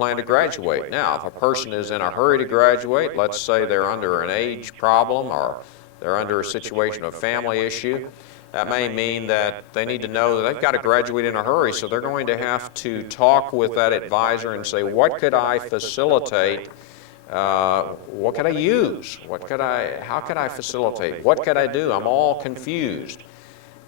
plan to graduate. Now, if a person is in a hurry to graduate, let's say they're under an age problem or they're under a situation of family issue, that may mean that they need to know that they've got to graduate in a hurry, so they're going to have to talk with that advisor and say, what could I facilitate? What could I use? How could I facilitate? What could I do? I'm all confused.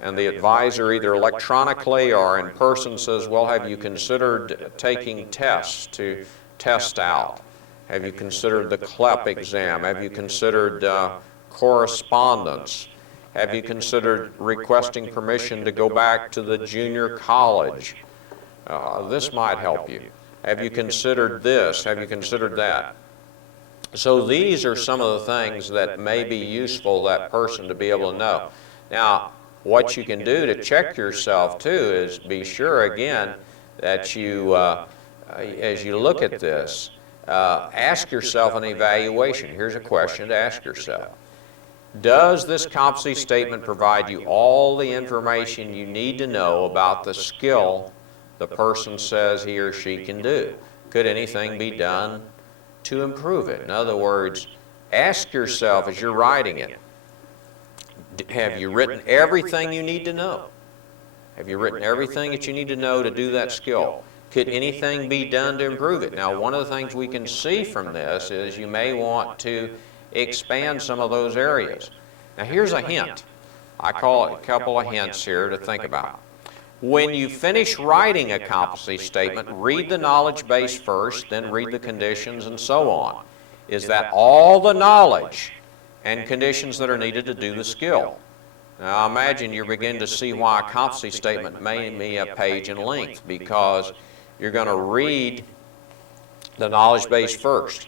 And the advisor, either electronically or in person, says, well, have you considered taking tests to test out? Have you considered the CLEP exam? Have you considered correspondence? Have you considered requesting permission to go back to the junior college? This might help you. Have you considered this? Have you considered that? So these are some of the things that may be useful that person to be able to know. Now, what you can do to check yourself too is be sure again that you, as you look at this, ask yourself an evaluation. Here's a question to ask yourself. Does this competency statement provide you all the information you need to know about the skill the person says he or she can do? Could anything be done to improve it? In other words, ask yourself as you're writing it, have you written everything you need to know? Have you written everything that you need to know to do that skill? Could anything be done to improve it? Now, one of the things we can see from this is you may want to expand some of those areas. Now, here's a hint. I call it a couple of hints here to think about. When you finish writing a competency statement, read the knowledge base first, then read the conditions and so on. Is that all the knowledge and conditions that are needed to do the skill? Now imagine you begin to see why a competency statement may be a page in length, because you're going to read the knowledge base first.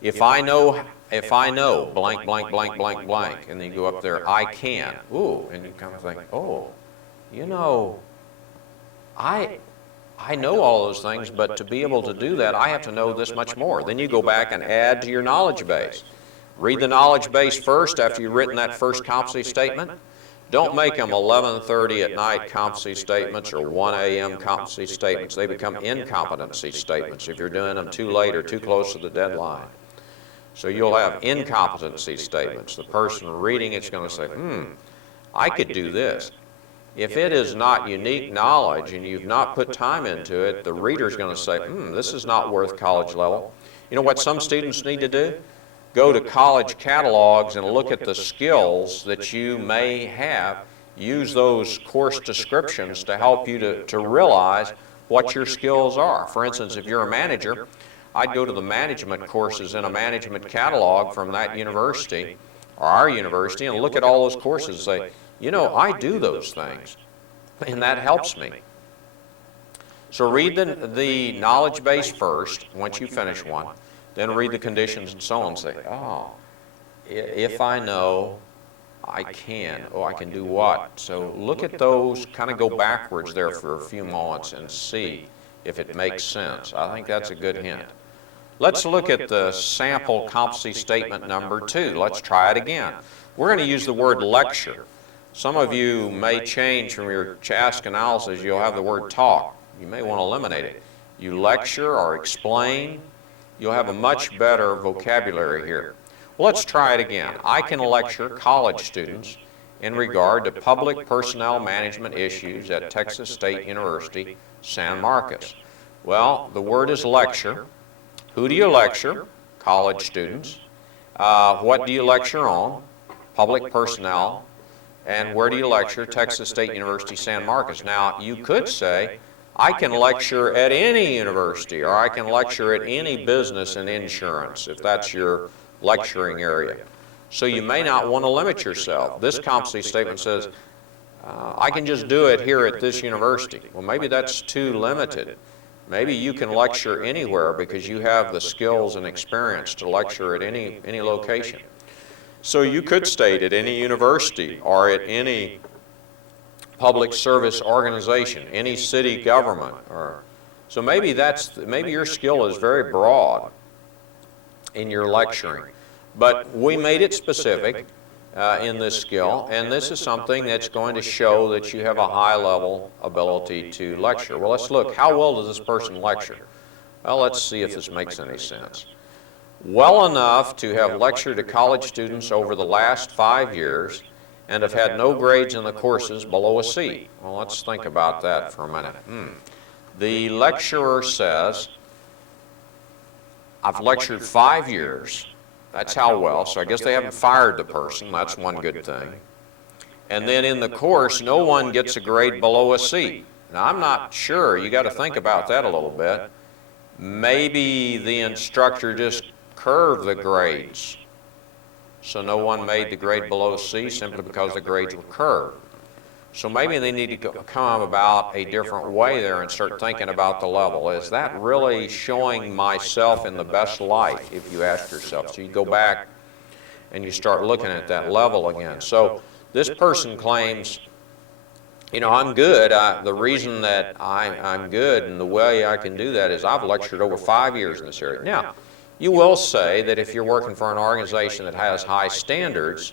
If I know blank, blank, blank, blank, blank, and then you go up there, I can. Ooh, and you kind of think, oh, you know, I know all those things, but to be able to do that, I have to know this much more. Then you go back and add to your knowledge base. Read the knowledge base first after you've written that first competency statement. Don't make them 11:30 at night competency statements or 1 a.m. competency statements. They become incompetency statements if you're doing them too late or too close to the deadline. So you'll have incompetency statements. The person reading it's going to say, I could do this. If it is not unique knowledge and you've not put time into it, the reader's going to say, this is not worth college level. You know what some students need to do? Go to college catalogs and look at the skills that you may have. Use those course descriptions to help you to realize what your skills are. For instance, if you're a manager, I'd go to the management courses in a management catalog from that university or our university and look at all those courses and say, you know, I do those things, and that helps me. So read the knowledge base first once you finish one. Then read the conditions and so on and say, oh, if I know, I can. Oh, I can do what? So look at those, kind of go backwards there for a few moments and see if it makes sense. I think that's a good hint. Let's look at the sample competency statement number 2. Let's try it again. We're going to use the word lecture. Some of you may change from your task analysis. You'll have the word talk. You may want to eliminate it. You lecture or explain. You'll have a much better vocabulary here. Well, let's try it again. I can lecture college students in regard to public personnel management issues at Texas State University, San Marcos. Well, the word is lecture. Who do you lecture? College students. What do you lecture on? Public personnel. And where do you lecture? Texas State University, San Marcos. Now, you could say, I can lecture at any university, or I can lecture at any business and insurance, if that's your lecturing area. So you may not want to limit yourself. This competency statement says, I can just do it here at this university. Well, maybe that's too limited. Maybe you can lecture anywhere because you have the skills and experience to lecture at any location. So you could state at any university or at any public service organization, any city government. So maybe your skill is very broad in your lecturing. But we made it specific in this skill, and this is something that's going to show that you have a high level ability to lecture. Well, let's look. How well does this person lecture? Well, let's see if this makes any sense. Well enough to have lectured to college students over the last 5 years and have had no grades in the courses below a C. Well, let's think about that for a minute. The lecturer says, I've lectured 5 years. That's how well, so I guess they haven't fired the person. That's one good thing. And then in the course, no one gets a grade below a C. Now, I'm not sure. You got to think about that a little bit. Maybe the instructor just curved the grades, so no one made the grade below C simply because the grades were curved. So maybe they need to come about a different way there and start thinking about the level. Is that really showing myself in the best light, if you ask yourself? So you go back and you start looking at that level again. So this person claims, you know, I'm good. The reason that I'm good and the way I can do that is I've lectured over 5 years in this area. Now, you will say that if you're working for an organization that has high standards,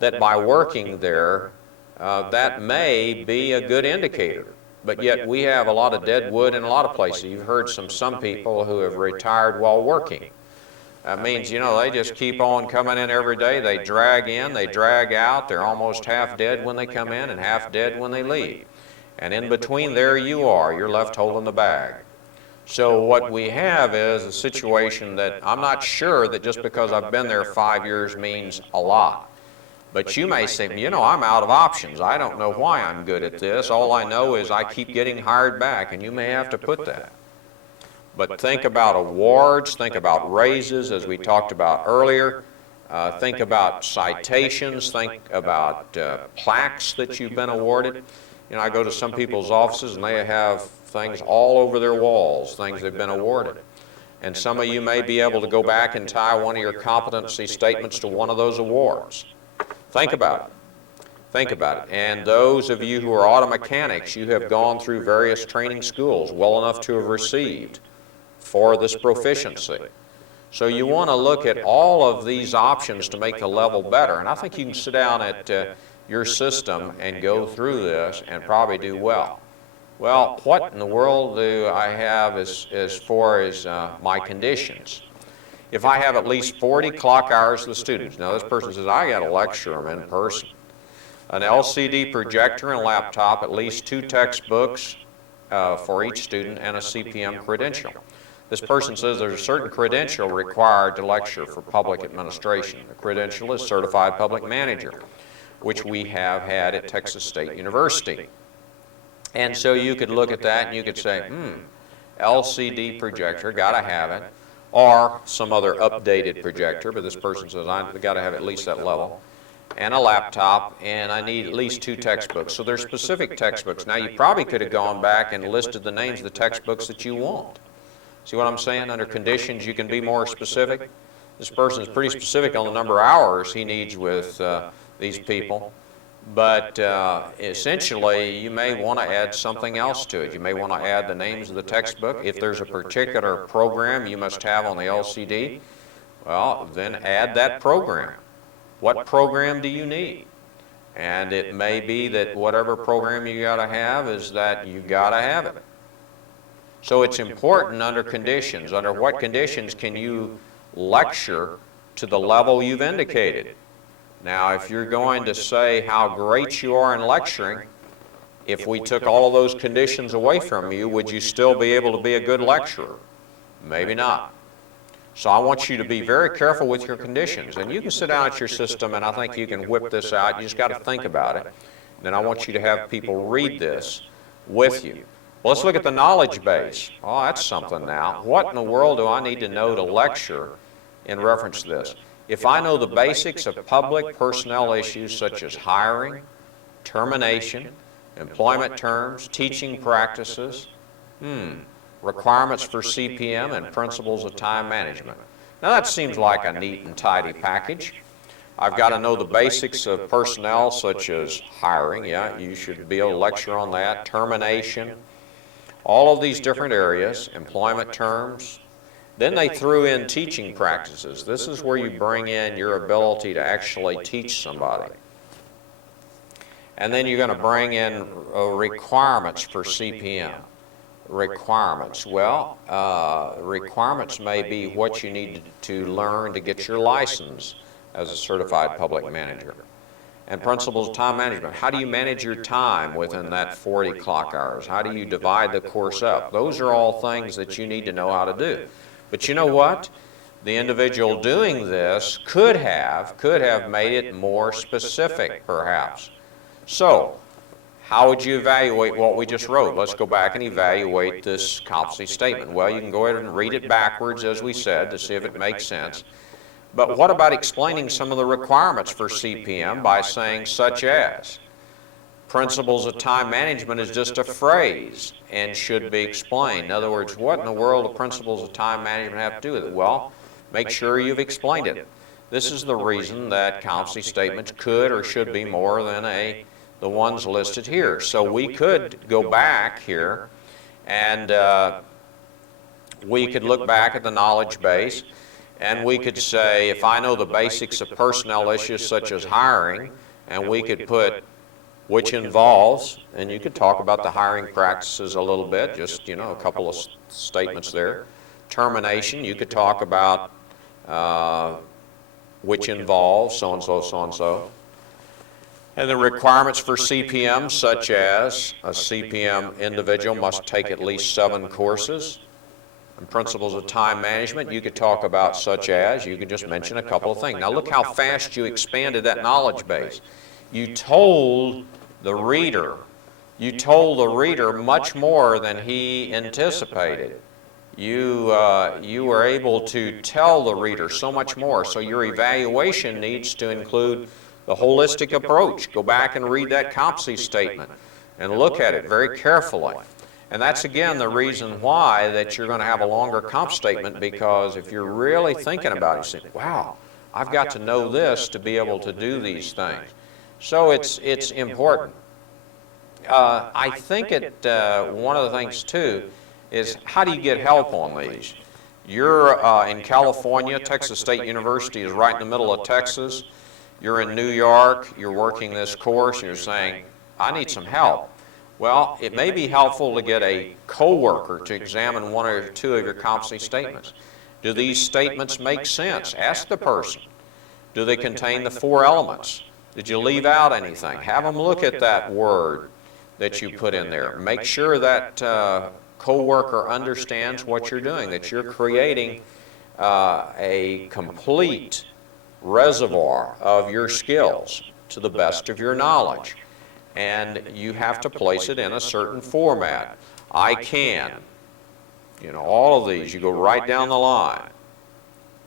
that by working there, that may be a good indicator. But yet we have a lot of dead wood in a lot of places. You've heard some people who have retired while working. That means, you know, they just keep on coming in every day. They drag in, they drag out. They're almost half dead when they come in and half dead when they leave. And in between there you are. You're left holding the bag. So what we have is a situation that I'm not sure that just because I've been there 5 years means a lot. But you may say, you know, I'm out of options. I don't know why I'm good at this. All I know is I keep getting hired back, and you may have to put that. But think about awards, think about raises, as we talked about earlier. Think about citations, think about plaques that you've been awarded. You know, I go to some people's offices and they have things all over their walls, things they've been awarded. And some of you may be able to go back and tie one of your competency statements to one of those awards. Think about it. Think about it. And those of you who are auto mechanics, you have gone through various training schools well enough to have received for this proficiency. So you want to look at all of these options to make the level better. And I think you can sit down at your system and go through this and probably do well. Well, what in the world do I have as far as my conditions? If I have at least 40 clock hours with students, now this person says, I got to lecture them in person. An LCD projector and laptop, at least 2 textbooks for each student, and a CPM credential. This person says there's a certain credential required to lecture for public administration. The credential is Certified Public Manager, which we have had at Texas State University. And so you could look at that and you could say, LCD projector, got to have it, or some other updated projector, but this person says I've got to have at least that level, and a laptop, and I need at least 2 textbooks. So there's specific textbooks. Now you probably could have gone back and listed the names of the textbooks that you want. See what I'm saying? Under conditions you can be more specific. This person is pretty specific on the number of hours he needs with these people. But essentially, you may want to add something else to it. You may want to add the names of the textbook. If there's a particular program you must have on the LCD, well, then add that program. What program do you need? And it may be that whatever program you got to have is that you got to have it. So it's important under conditions. Under what conditions can you lecture to the level you've indicated? Now, if you're going to say how great you are in lecturing, if we took all of those conditions away from you, would you still be able to be a good lecturer? Maybe not. So I want you to be very careful with your conditions. And you can sit down at your system, and I think you can whip this out. You just got to think about it. Then I want you to have people read this with you. Well, let's look at the knowledge base. Oh, that's something now. What in the world do I need to know to lecture in reference to this? If I know the basics of public personnel issues such as hiring, termination, employment terms, teaching practices, requirements for CPM, and principles of time management. Now that seems like a neat and tidy package. I've got to know the basics of personnel such as hiring, yeah, you should be able to lecture on that, termination, all of these different areas, employment terms. Then they threw in teaching practices. This is where you bring in your ability to actually teach somebody. And then you're going to bring in requirements for CPM. requirements? Well, requirements may be what you need to learn to get your license as a certified public manager. And principles of time management. How do you manage your time within that 40 clock hours? How do you divide the course up? Those are all things that you need to know how to do. But you know what? The individual doing this could have made it more specific, perhaps. So, how would you evaluate what we just wrote? Let's go back and evaluate this competency statement. Well, you can go ahead and read it backwards, as we said, to see if it makes sense. But what about explaining some of the requirements for CPM by saying such as, principles of time management is just a phrase and should be explained. In other words, what in the world do principles of time management have to do with it? Well, make sure you've explained it. This is the reason that competency statements could or should be more than the ones listed here. So we could go back here and we could look back at the knowledge base. And we could say, if I know the basics of personnel issues such as hiring, and we could put which involves, and you could talk about the hiring practices a little bit, just, you know, a couple of statements there. Termination, you could talk about which involves so-and-so, so-and-so. And the requirements for CPM, such as a CPM individual must take at least 7 courses. And principles of time management, you could talk about such as, you could just mention a couple of things. Now look how fast you expanded that knowledge base. You told the reader much more than he anticipated. You were able to tell the reader so much more. So your evaluation needs to include the holistic approach. Go back and read that competency statement and look at it very carefully. And that's, again, the reason why that you're going to have a longer comp statement, because if you're really thinking about it, you say, wow, I've got to know this to be able to do these things. So it's important. I think one of the things, too, is how do you get help on these? You're in California. Texas State University is right in the middle of Texas. You're in New York. You're working this course. And you're saying, I need some help. Well, it may be helpful to get a co-worker to examine 1 or 2 of your competency statements. Do these statements make sense? Ask the person. Do they contain the 4 elements? Did you leave out anything? Have them look at that word that you put in there. Make sure that co-worker understands what you're doing, that you're creating a complete reservoir of your skills to the best of your knowledge. And you have to place it in a certain format. I can. You know, all of these, you go right down the line.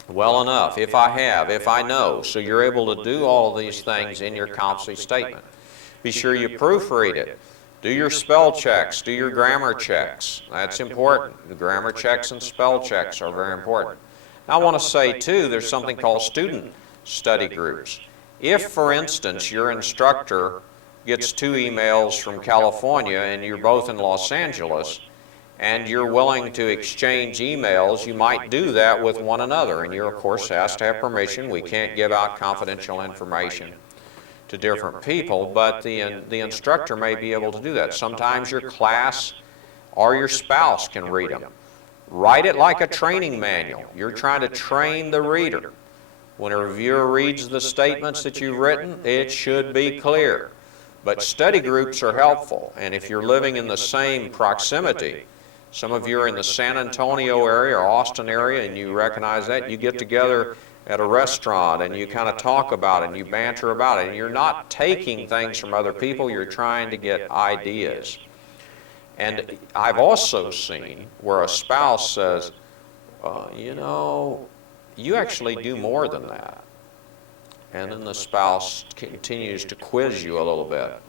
Well enough, if I have, if I know. So you're able to do all of these things in your competency statement. Be sure you proofread it. Do your spell checks, do your grammar checks. That's important. The grammar checks and spell checks are very important. Now I want to say, too, there's something called student study groups. If, for instance, your instructor gets 2 emails from California and you're both in Los Angeles and you're willing to exchange emails, you might do that with one another, and you're of course asked to have permission. We can't give out confidential information to different people, but the instructor may be able to do that. Sometimes your class or your spouse can read them. Write it like a training manual. You're trying to train the reader. When a reviewer reads the statements that you've written, it should be clear. But study groups are helpful, and if you're living in the same proximity, some of you are in the San Antonio area or Austin area and you recognize that, you get together at a restaurant and you kind of talk about it and you banter about it, and you're not taking things from other people, you're trying to get ideas. And I've also seen where a spouse says, you know, you actually do more than that. And then the spouse continues to quiz you a little bit.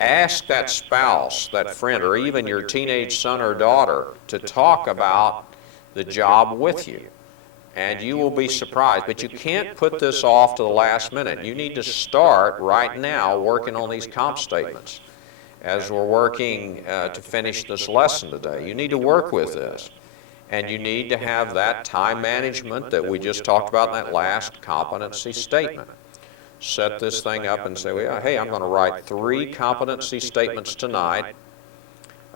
Ask that spouse, that friend, or even your teenage son or daughter to talk about the job with you. And you will be surprised. But you can't put this off to the last minute. You need to start right now working on these comp statements as we're working to finish this lesson today. You need to work with this. And you need to have that time management that we just talked about in that last competency statement. Set this thing up and say, well, hey, I'm going to write 3 competency statements tonight.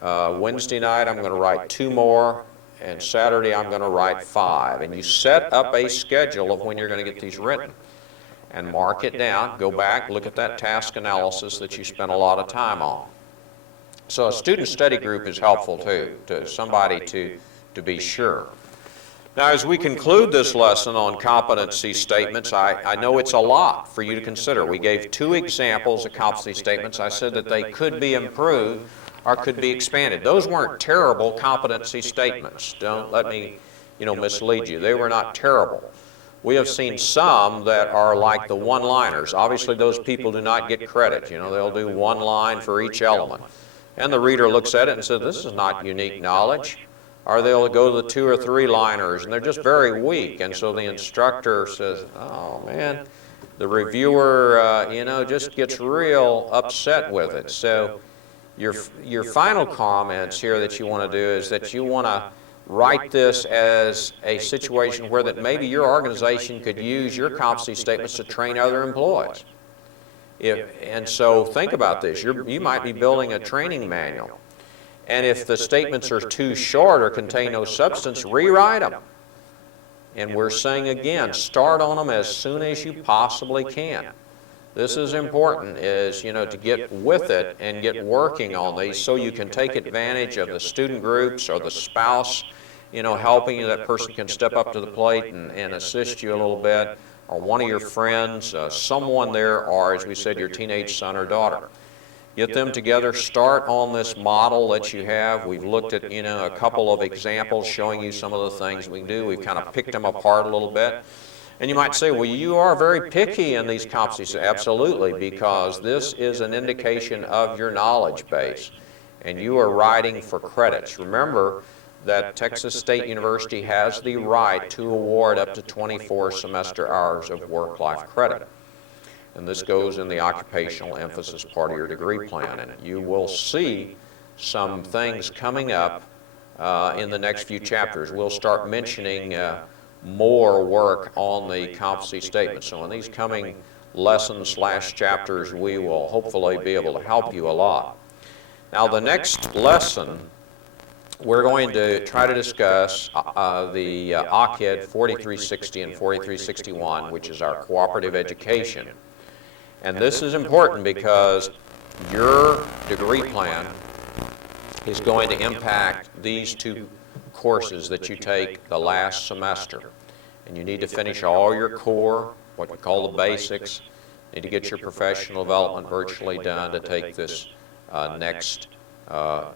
Wednesday night I'm going to write 2 more, and Saturday I'm going to write 5. And you set up a schedule of when you're going to get these written. And mark it down, go back, look at that task analysis that you spent a lot of time on. So a student study group is helpful too, to somebody to be sure. Now, as we conclude this lesson on competency statements, I know it's a lot for you to consider. We gave 2 examples of competency statements. I said that they could be improved or could be expanded. Those weren't terrible competency statements. Don't let me, mislead you. They were not terrible. We have seen some that are like the one-liners. Obviously, those people do not get credit. They'll do 1 line for each element. And the reader looks at it and says, this is not unique knowledge. Or they'll go to the 2 or 3 liners, and they're just very weak. And so the instructor says, oh, man, the reviewer, just gets real upset with it. So your final comments here that you want to do is that you want to write this as a situation where that maybe your organization could use your competency statements to train other employees. And so think about this. You might be building a training manual. And if the statements are too short or contain no substance, rewrite them. And we're saying again, start on them as soon as you possibly can. This is important, to get with it and get working on these so you can take advantage of the student groups or the spouse, helping you. That person can step up to the plate and assist you a little bit, or one of your friends, someone there, or as we said, your teenage son or daughter. Get them together, start on this model that you have. We've looked at, a couple of examples showing you some of the things we can do. We've kind of picked them apart a little bit. And you might say, well, you are very picky in these competencies. Absolutely, because this is an indication of your knowledge base. And you are writing for credits. Remember that Texas State University has the right to award up to 24 semester hours of work-life credit. And this goes in the occupational emphasis part of your degree plan. And you will see some things coming up in the next few chapters. We'll start mentioning more work on the competency statement. So in these coming lessons/chapters, we will hopefully be able to help you a lot. Now the next lesson, we're going to try to discuss the OCED 4360 and 4361, which is our cooperative education. And this is important because your degree plan is going to impact these 2 courses that you take the last semester. And you need to finish all your core, what we call the basics. You need to get your professional development virtually done to take this next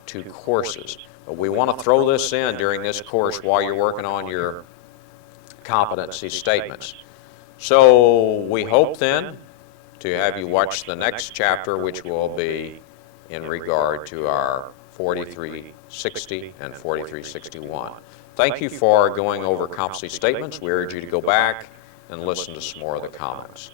2 courses. But we want to throw this in during this course while you're working on your competency statements. So we hope then to have you watch the next chapter, which will be in regard to our 4360 and 4361. Thank you for going over competency statements. We urge you to go back and listen to some more of the comments.